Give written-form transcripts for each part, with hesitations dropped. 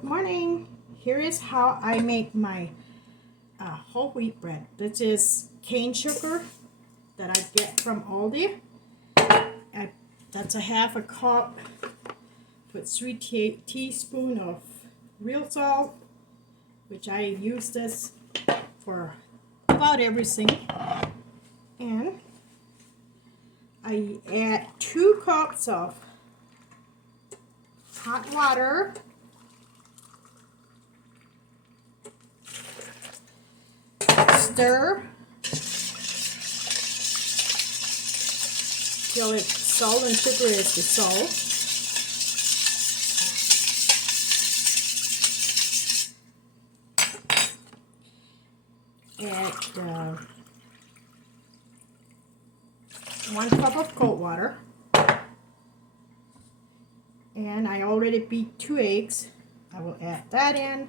Good morning. Here is how I make my whole wheat bread. This is cane sugar that I get from Aldi. That's a half a cup. Put 3 teaspoons of real salt, which I use this for about everything. And I add 2 cups of hot water. Stir till salt and sugar is dissolved. Add 1 cup of cold water, and I already beat 2 eggs. I will add that in.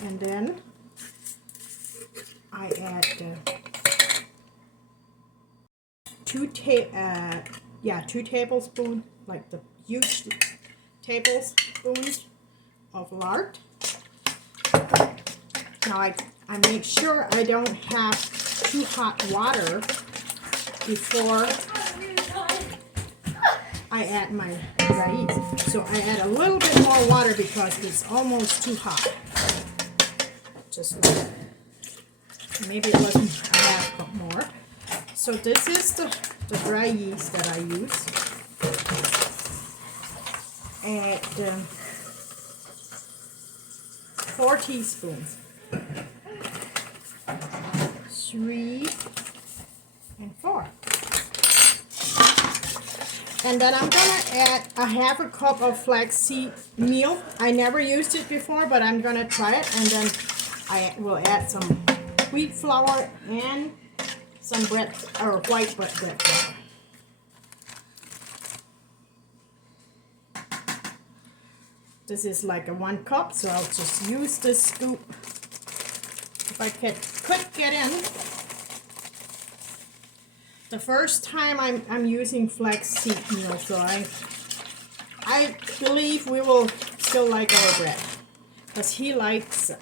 And then I add 2 tablespoons, like the huge tablespoons of lard. Now I make sure I don't have too hot water before I add my rice. So I add a little bit more water because it's almost too hot. Just like, maybe it wasn't a half cup more. So this is the dry yeast that I use. Add 4 teaspoons. 3 and 4. And then I'm gonna add a half a cup of flaxseed meal. I never used it before, but I'm gonna try it. And then I will add some wheat flour and some bread or white bread flour. This is like a 1 cup, so I'll just use this scoop if I could get in. The first time I'm using flaxseed meal, so I believe we will still like our bread, because he likes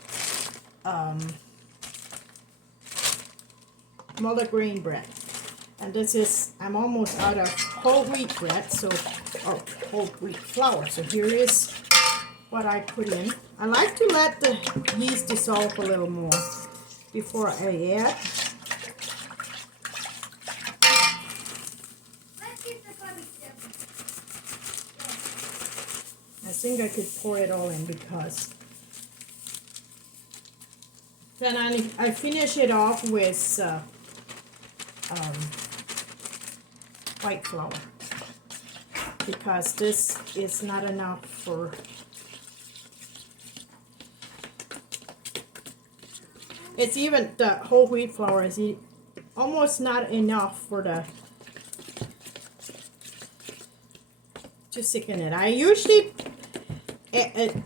multigrain bread. And this is, I'm almost out of whole wheat bread, so, or whole wheat flour. So here is what I put in. I like to let the yeast dissolve a little more before I add. I think I could pour it all in, because then I finish it off with white flour, because this is not enough for it's even the whole wheat flour is almost not enough for to thicken it. I usually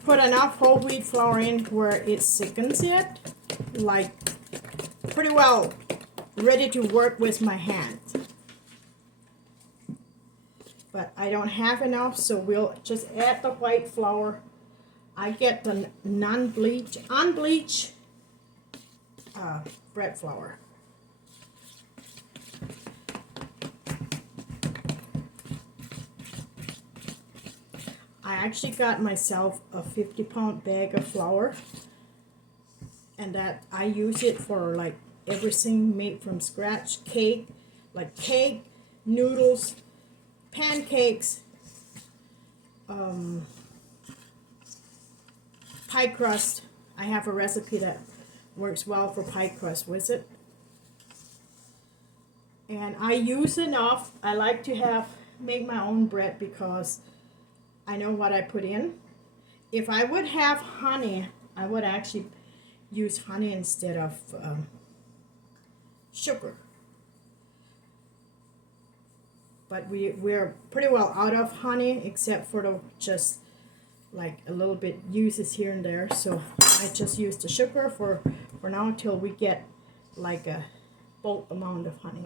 put enough whole wheat flour in where it thickens it, like pretty well ready to work with my hands. But I don't have enough, so we'll just add the white flour. I get the unbleached bread flour. I actually got myself a 50-pound bag of flour, and that I use it for like everything made from scratch. Cake, noodles, pancakes, pie crust. I have a recipe that works well for pie crust with it. And I use enough. I like to make my own bread because I know what I put in. If I would have honey, I would actually use honey instead of sugar. But we're pretty well out of honey, except for the just like a little bit uses here and there. So I just use the sugar for now until we get like a bulk amount of honey.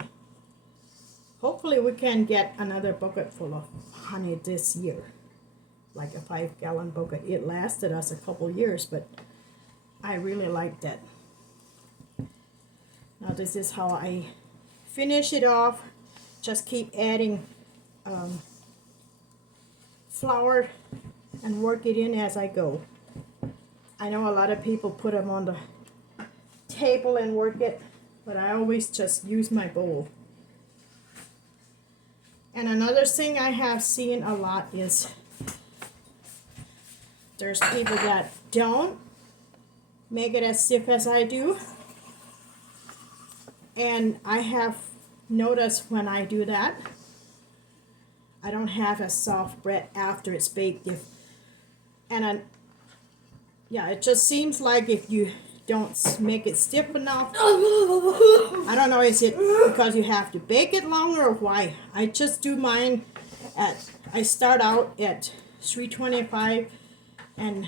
hopefully we can get another bucket full of honey this year, like a 5-gallon bucket. It lasted us a couple years, but I really liked it. Now this is how I finish it off. Just keep adding flour and work it in as I go. I know a lot of people put them on the table and work it, but I always just use my bowl. And another thing I have seen a lot is there's people that don't make it as stiff as I do. And I have noticed when I do that, I don't have a soft bread after it's baked. Yeah, it just seems like if you don't make it stiff enough, I don't know, is it because you have to bake it longer or why? I just do mine I start out at 325 and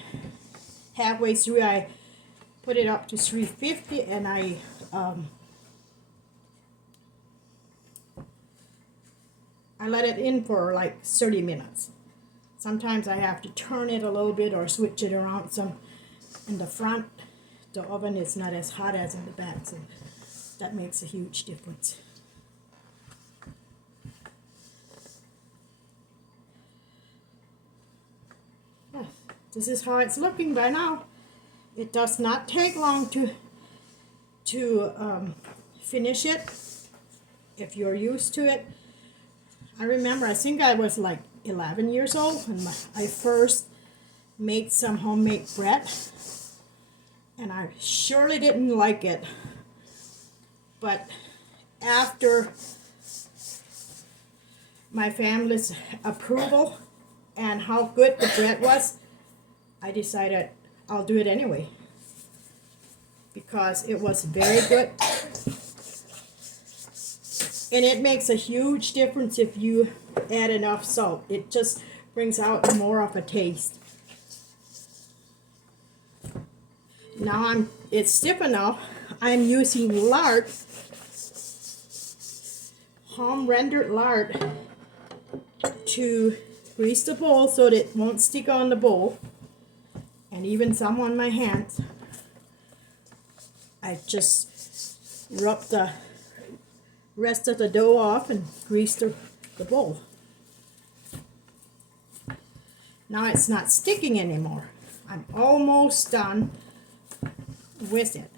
halfway through I put it up to 350 and I let it in for like 30 minutes. Sometimes I have to turn it a little bit or switch it around some. In the front, the oven is not as hot as in the back, so that makes a huge difference. Yeah, this is how it's looking by now. It does not take long to finish it if you're used to it. I remember, I think I was like 11 years old when I first made some homemade bread, and I surely didn't like it. But after my family's approval and how good the bread was, I decided I'll do it anyway because it was very good. And it makes a huge difference if you add enough salt. It just brings out more of a taste. Now it's stiff enough. I'm using lard, home rendered lard, to grease the bowl so that it won't stick on the bowl and even some on my hands. I just rub the rest of the dough off and grease the bowl. Now it's not sticking anymore. I'm almost done with it.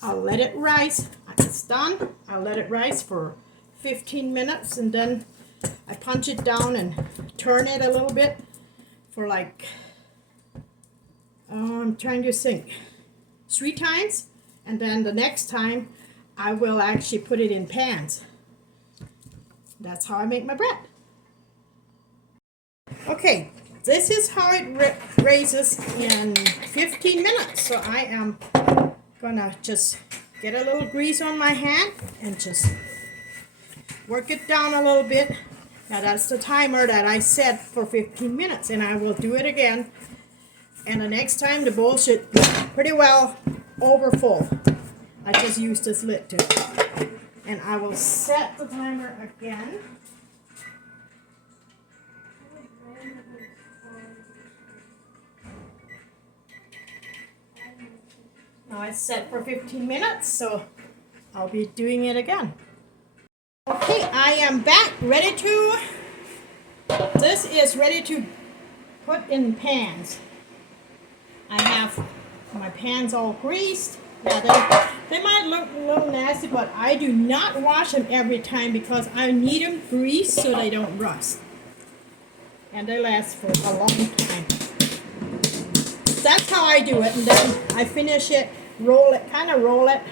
I'll let it rise. It's done. I'll let it rise for 15 minutes and then I punch it down and turn it a little bit for like, I'm trying to think, 3 times, and then the next time I will actually put it in pans. That's how I make my bread. Okay, this is how it raises in 15 minutes. So I am gonna just get a little grease on my hand and just work it down a little bit. Now that's the timer that I set for 15 minutes, and I will do it again. And the next time the bowl should be pretty well over full. I just used this lid too. And I will set the timer again. Now it's set for 15 minutes, so I'll be doing it again. Okay, I am back, this is ready to put in pans. I have my pans all greased. Now they might look a little nasty, but I do not wash them every time because I need them greased so they don't rust. And they last for a long time. That's how I do it, and then I finish it, roll it, kind of roll it.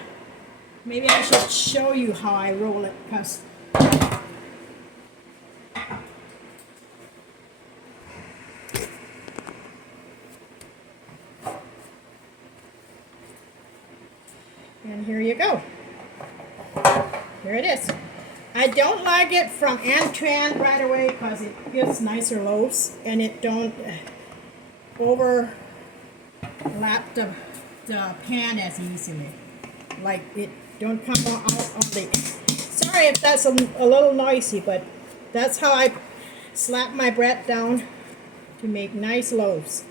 Maybe I should show you how I roll it, because and here you go. Here it is. I don't like it from end to end right away because it gives nicer loaves and it don't overlap the pan as easily. Like it don't come out on the. Sorry if that's a little noisy, but that's how I slap my bread down to make nice loaves.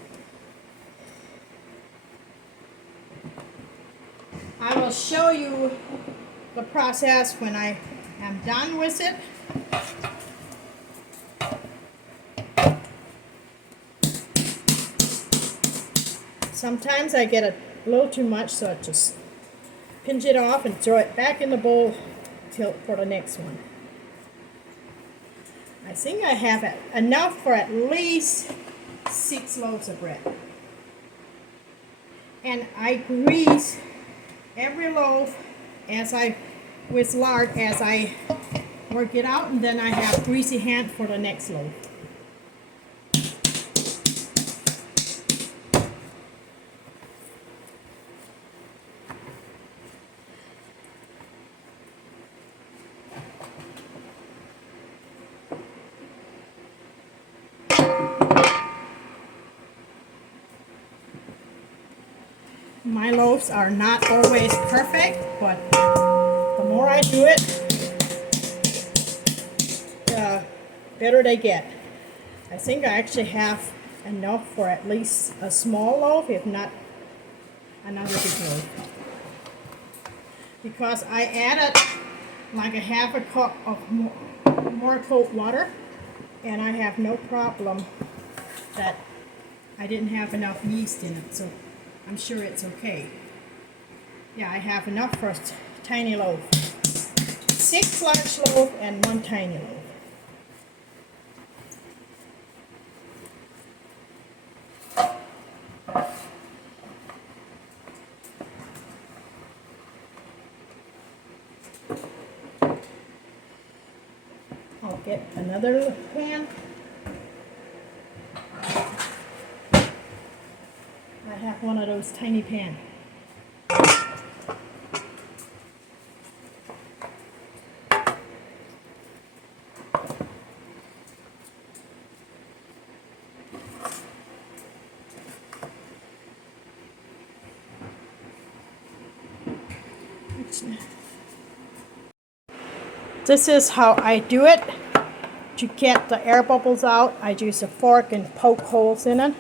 I will show you the process when I am done with it. Sometimes I get a little too much, so I just pinch it off and throw it back in the bowl for the next one. I think I have enough for at least 6 loaves of bread. And I grease every loaf with lard as I work it out, and then I have greasy hand for the next loaf. My loaves are not always perfect, but the more I do it, the better they get. I think I actually have enough for at least a small loaf, if not another big loaf. Because I added like a half a cup of more cold water, and I have no problem that I didn't have enough yeast in it, so I'm sure it's okay. Yeah, I have enough for a tiny loaf. 6 large loaves and 1 tiny loaf. I'll get another pan. I have one of those tiny pans. This is how I do it. To get the air bubbles out, I use a fork and poke holes in it.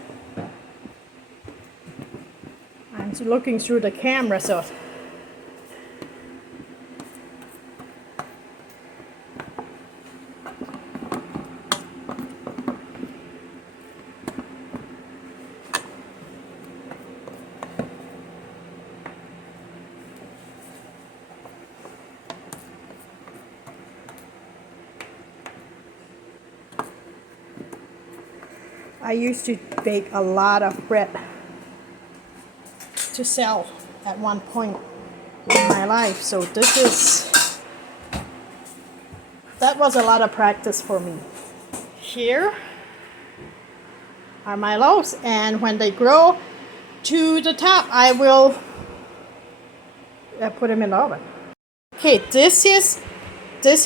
I'm looking through the camera, so I used to bake a lot of bread to sell at one point in my life, so that was a lot of practice for me. Here are my loaves, and when they grow to the top, I will put them in the oven. Okay, this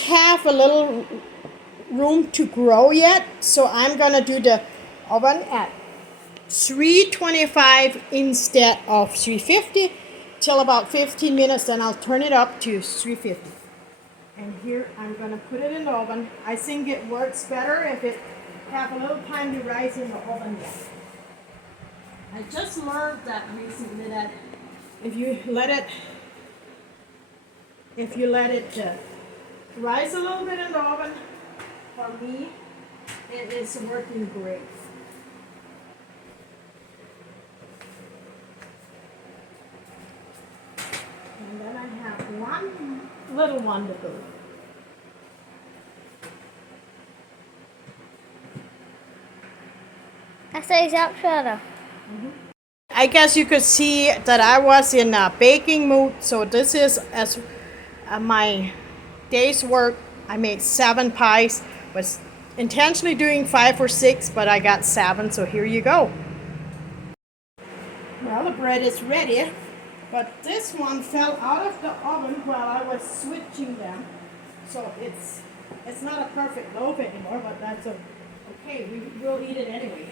have a little room to grow yet, so I'm gonna do the oven at 325 instead of 350 till about 15 minutes, then I'll turn it up to 350. And here I'm gonna put it in the oven. I think it works better if it have a little time to rise in the oven yet. I just learned that recently that if you let it rise a little bit in the oven, for me, it is working great. And then I have one little one to go. Stays up further. I guess you could see that I was in a baking mood, so this is as my day's work. I made 7 pies, was intentionally doing 5 or 6, but I got 7, so here you go. Well, the bread is ready, but this one fell out of the oven while I was switching them. So it's not a perfect loaf anymore, but that's okay. We'll eat it anyway.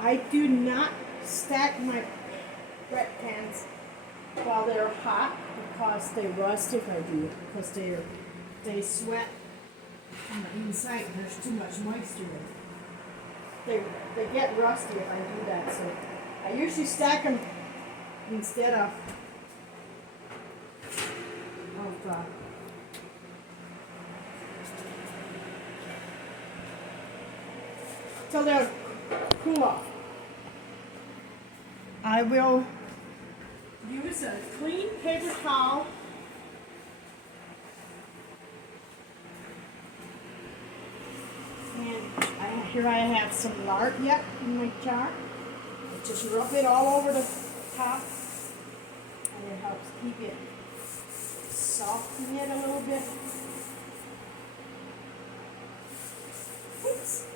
I do not stack my bread pans while they're hot because they rust if I do, because they sweat on the inside and there's too much moisture in it. They get rusty if I do that, so I usually stack them instead of till they're cool off. I will use a clean paper towel and here I have some lard yet in my jar. Just rub it all over the top and it helps keep it, soften it a little bit. Oops.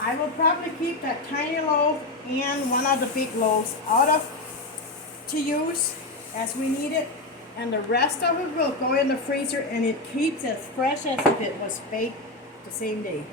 I will probably keep that tiny loaf and one of the big loaves out of to use as we need it, and the rest of it will go in the freezer and it keeps as fresh as if it was baked the same day.